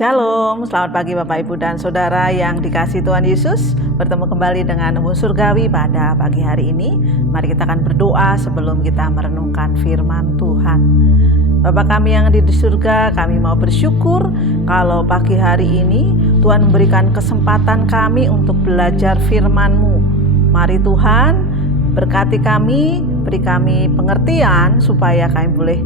Shalom, selamat pagi Bapak Ibu dan Saudara yang dikasihi Tuhan Yesus. Bertemu kembali dengan Embun Surgawi pada pagi hari ini. Mari kita akan berdoa sebelum kita merenungkan firman Tuhan. Bapa kami yang ada di surga, kami mau bersyukur kalau pagi hari ini Tuhan memberikan kesempatan kami untuk belajar firman-Mu. Mari Tuhan berkati kami, beri kami pengertian supaya kami boleh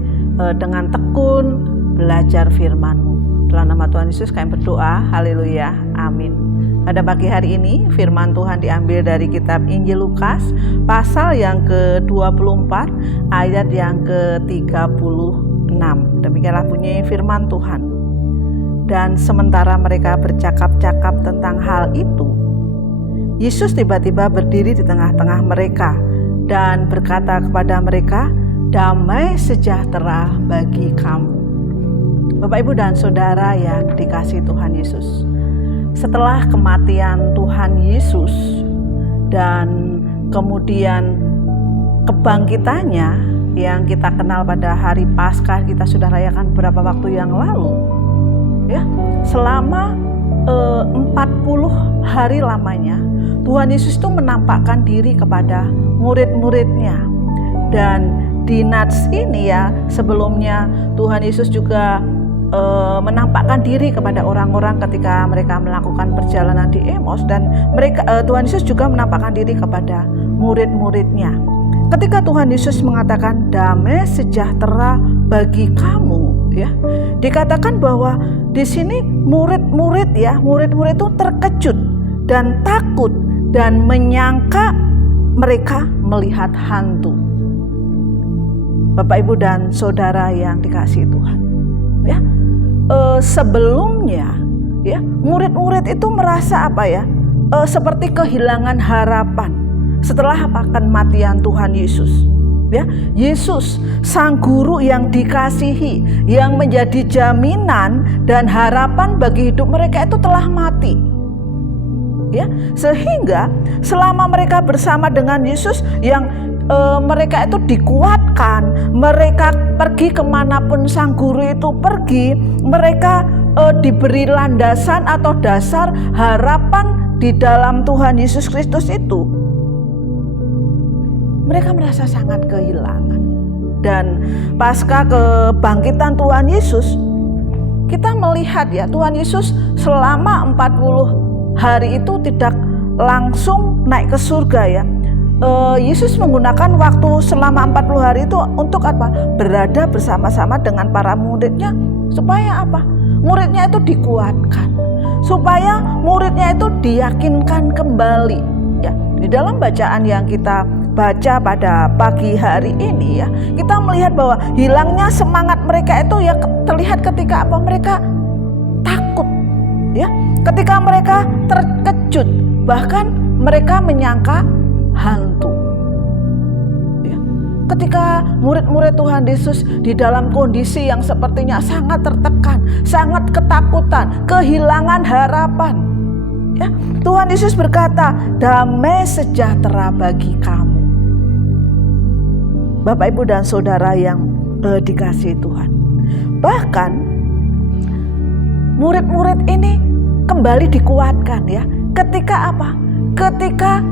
dengan tekun belajar firman-Mu. Dalam nama Tuhan Yesus kami berdoa, haleluya, amin. Pada pagi hari ini firman Tuhan diambil dari kitab Injil Lukas pasal yang ke-24 ayat yang ke-36. Demikianlah bunyi firman Tuhan. Dan sementara mereka bercakap-cakap tentang hal itu, Yesus tiba-tiba berdiri di tengah-tengah mereka dan berkata kepada mereka, "Damai sejahtera bagi kamu." Bapak, Ibu, dan Saudara yang dikasihi Tuhan Yesus. Setelah kematian Tuhan Yesus dan kemudian kebangkitannya yang kita kenal pada hari Paskah, kita sudah rayakan beberapa waktu yang lalu. Ya, selama 40 hari lamanya Tuhan Yesus itu menampakkan diri kepada murid-muridnya. Dan di Nats ini ya, sebelumnya Tuhan Yesus juga menampakkan diri kepada orang-orang ketika mereka melakukan perjalanan di Emos, dan Tuhan Yesus juga menampakkan diri kepada murid-muridnya. Ketika Tuhan Yesus mengatakan damai sejahtera bagi kamu, ya, dikatakan bahwa di sini murid-murid itu terkejut dan takut dan menyangka mereka melihat hantu. Bapak, Ibu, dan Saudara yang dikasihi Tuhan, ya. Sebelumnya ya, murid-murid itu merasa seperti kehilangan harapan setelah kematian Tuhan Yesus. Ya, Yesus sang guru yang dikasihi, yang menjadi jaminan dan harapan bagi hidup mereka itu telah mati. Ya, sehingga selama mereka bersama dengan Yesus yang mereka itu dikuatkan, mereka pergi kemanapun sang guru itu pergi, mereka diberi landasan atau dasar harapan di dalam Tuhan Yesus Kristus itu. Mereka merasa sangat kehilangan. Dan pasca kebangkitan Tuhan Yesus, kita melihat ya, Tuhan Yesus selama 40 hari itu tidak langsung naik ke surga ya. Yesus menggunakan waktu selama 40 hari itu untuk apa? Berada bersama-sama dengan para muridnya. Supaya apa? Muridnya itu dikuatkan, supaya muridnya itu diyakinkan kembali. Ya, di dalam bacaan yang kita baca pada pagi hari ini ya, kita melihat bahwa hilangnya semangat mereka itu ya terlihat ketika apa? Mereka takut. Ya, ketika mereka terkejut, bahkan mereka menyangka hantu. Ya. Ketika murid-murid Tuhan Yesus di dalam kondisi yang sepertinya sangat tertekan, sangat ketakutan, kehilangan harapan. Ya. Tuhan Yesus berkata, damai sejahtera bagi kamu. Bapak, Ibu, dan Saudara yang dikasihi Tuhan. Bahkan murid-murid ini kembali dikuatkan ya. Ketika apa? Ketika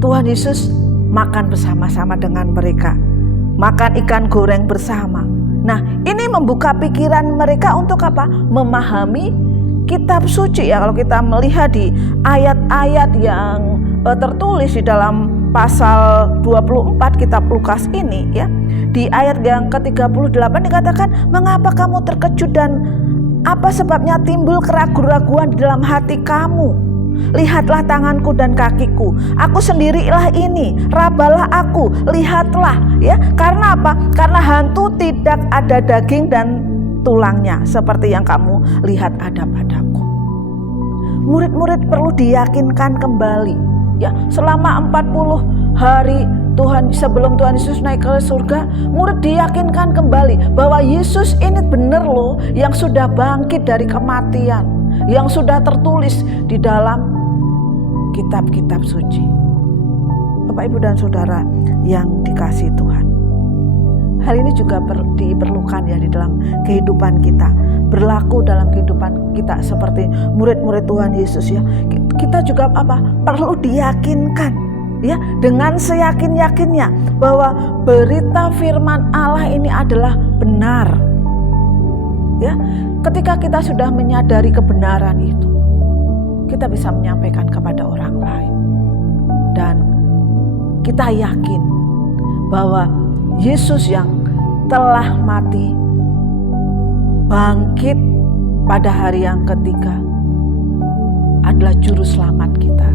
Tuhan Yesus makan bersama-sama dengan mereka, makan ikan goreng bersama. Nah, ini membuka pikiran mereka untuk apa? Memahami kitab suci ya. Kalau kita melihat di ayat-ayat yang tertulis di dalam pasal 24 kitab Lukas ini ya, di ayat yang ke-38 dikatakan, "Mengapa kamu terkejut dan apa sebabnya timbul keraguan-raguan di dalam hati kamu? Lihatlah tanganku dan kakiku, aku sendirilah ini, rabalah aku, lihatlah." Ya, karena apa? Karena hantu tidak ada daging dan tulangnya seperti yang kamu lihat ada padaku. Murid-murid perlu diyakinkan kembali. Ya, selama 40 hari sebelum Tuhan Yesus naik ke surga, murid diyakinkan kembali bahwa Yesus ini benar loh, yang sudah bangkit dari kematian, yang sudah tertulis di dalam kitab-kitab suci. Bapak, Ibu, dan Saudara yang dikasihi Tuhan. Hal ini juga diperlukan ya di dalam kehidupan kita, berlaku dalam kehidupan kita seperti murid-murid Tuhan Yesus ya. Kita juga perlu diyakinkan ya, dengan seyakin-yakinnya bahwa berita firman Allah ini adalah benar. Ya, ketika kita sudah menyadari kebenaran itu, kita bisa menyampaikan kepada orang lain. Dan kita yakin bahwa Yesus yang telah mati, bangkit pada hari yang ketiga adalah juru selamat kita.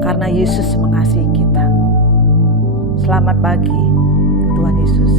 Karena Yesus mengasihi kita. Selamat pagi, Tuhan Yesus.